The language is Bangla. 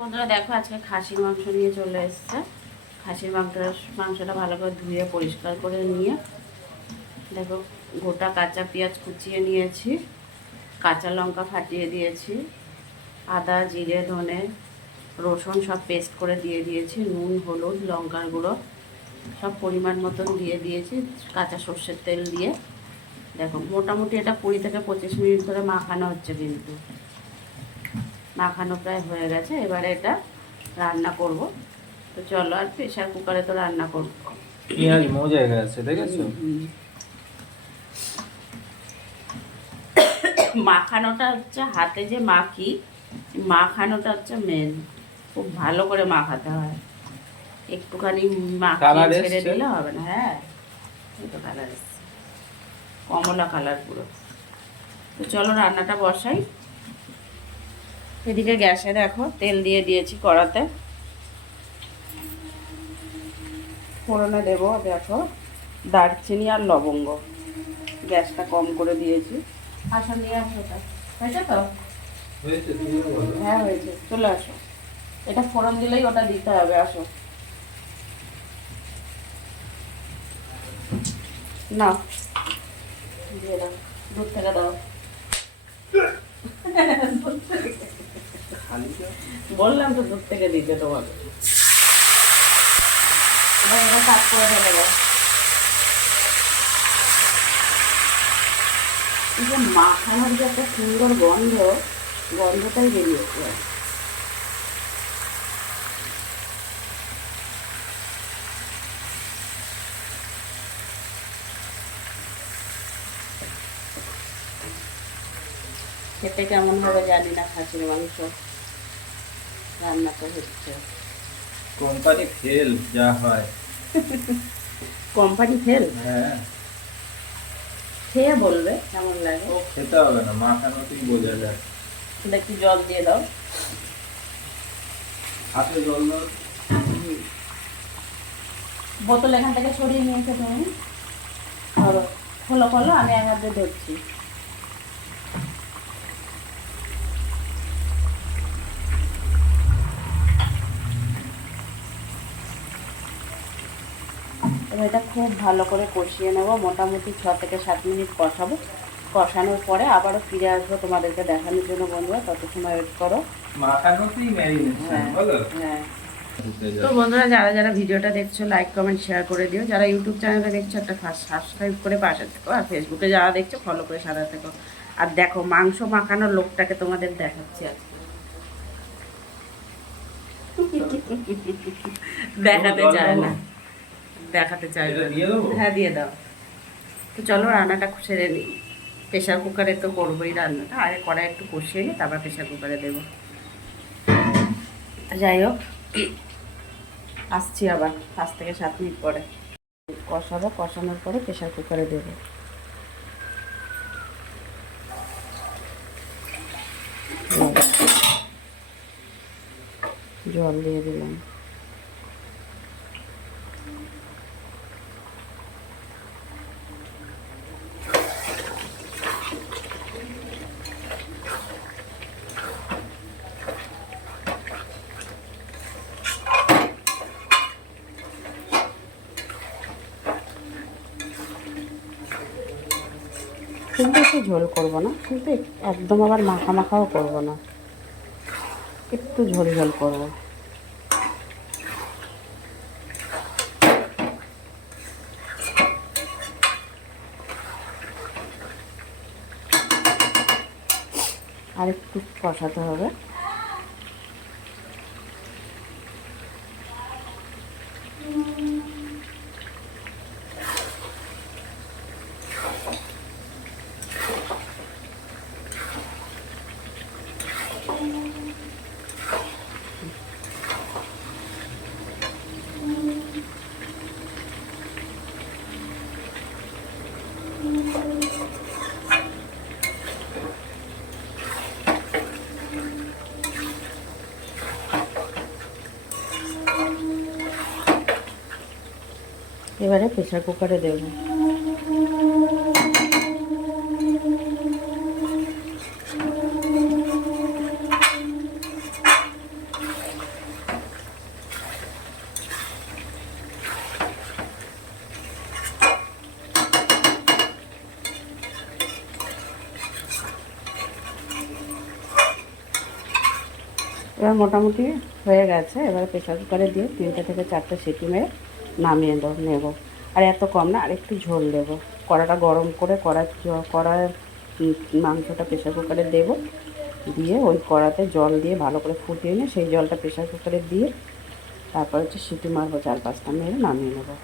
বন্ধুরা দেখো, আজকে খাসির মাংস নিয়ে চলে এসছে। খাসির মাংসটা ভালো করে ধুয়ে পরিষ্কার করে নিয়ে দেখো, গোটা কাঁচা পেঁয়াজ কুচিয়ে নিয়েছি, কাঁচা লঙ্কা ফাটিয়ে দিয়েছি, আদা জিরে ধনে রসুন সব পেস্ট করে দিয়ে দিয়েছি, নুন হলুদ লঙ্কার গুঁড়ো সব পরিমাণ মতন দিয়ে দিয়েছি, কাঁচা সর্ষের তেল দিয়ে। দেখো মোটামুটি এটা 20 থেকে 25 মিনিট ধরে মাখানো হচ্ছে, কিন্তু মাখানো প্রায় হয়ে গেছে। এবারে এটা রান্না করব। তো চলো, আর প্রেশার কুকারে তো রান্না করব। পেঁয়াজ মজে গেছে, দেখেছো? মাখানোটা হচ্ছে হাতে যে মাখানোটা হচ্ছে মেন। খুব ভালো করে মাখাতে হয়, একটুখানি মাখিয়ে ছেড়ে দিলে হবে না। হ্যাঁ, এই তো কালার এসছে, কমলা কালার পুরো। তো চলো রান্নাটা বসাই। এদিকে গ্যাসে দেখো তেল দিয়ে দিয়েছি কড়াতে, ফোড়নে দেবো দেখো দারচিনি আর লবঙ্গ। গ্যাসটা কম করে দিয়েছি। আসো নিয়ে আসো, ওটা হয়েছে তো? হ্যাঁ হয়েছে, চলে আসো। এটা ফোড়ন দিলেই ওটা দিতে হবে, আসো না, দিয়ে দাও, দুধ থেকে দাও। বললাম তো দুধ থেকে দিতে তোমাকে। এবার এটা কাট করে ঢেলে দাও। এই যে মাখানোর যে একটা সুন্দর গন্ধটাই বেরিয়েছে। খেতে কেমন হবে জানি না, খাসির মাংস রান্নাটা হচ্ছে। কোম্পানি ফেল যা হয়। Company fail? হ্যাঁ, খেয়ে বলবে কেমন লাগে। ও খেতে হবে না, মাখানোতেই বোঝা যায়। একটু জল দিয়ে দাও, হাতে জল দাও। বোতল এখান থেকে সরিয়ে নিয়েছো তুমি। ধরো, খোলো খোলো, আমি এক হাতে ধরছি। এবার এটা খুব ভালো করে কষিয়ে নেবো, মোটামুটি 6 থেকে 7 মিনিট কষাবো। কষানোর পরে আবারও ফিরে আসবো তোমাদেরকে দেখানোর জন্য। বন্ধুরা তত সময় ওয়েট করো। মাখানোতেই ম্যারিনেশন বলো। হ্যাঁ, তো বন্ধুরা যারা যারা ভিডিওটা দেখছো লাইক কমেন্ট শেয়ার করে দিও। যারা ইউটিউব চ্যানেলে দেখছো একটা সাবস্ক্রাইব করে পাশে থেকো, আর ফেসবুকে যারা দেখছো ফলো করে সাথে থেকো। আর দেখো মাংস মাখানোর লোকটাকে তোমাদের দেখাচ্ছি আজকে। দেখাতে চায় না, দেখাতে চাই। হ্যাঁ দিয়ে দাও। তো চলো রান্নাটা সেরে নিই। প্রেশার কুকারে তো করবোই রান্নাটা, আগে কড়াই একটু কষিয়ে নিই, তারপর প্রেশার কুকারে দেবো। যাই হোক, আসছি আবার 5 থেকে 7 মিনিট পরে। কষাবো, কষানোর পরে প্রেশার কুকারে দেবো। জল দিয়ে দিলাম। খুব বেশি ঝোল করবো না, কিন্তু একদম আবার মাখা মাখাও করবো না, একটু ঝোল ঝোল করবো। আর একটু কষাতে হবে। এবারে প্রেশার কুকারে দেবো। এবার মোটামুটি হয়ে গেছে। এবার প্রেসার কুকারে দিয়ে 3টে থেকে 4টে সিটি মেরে নামিয়ে নেব। আর এত কম না, আর একটু ঝোল দেবো। কড়াটা গরম করে কড়ায় মাংসটা প্রেসার কুকারে দেবো, দিয়ে ওই কড়াতে জল দিয়ে ভালো করে ফুটিয়ে নিয়ে সেই জলটা প্রেসার কুকারে দিয়ে তারপর হচ্ছে সিটি মারবো 4-5টা, মেরে নামিয়ে নেবো।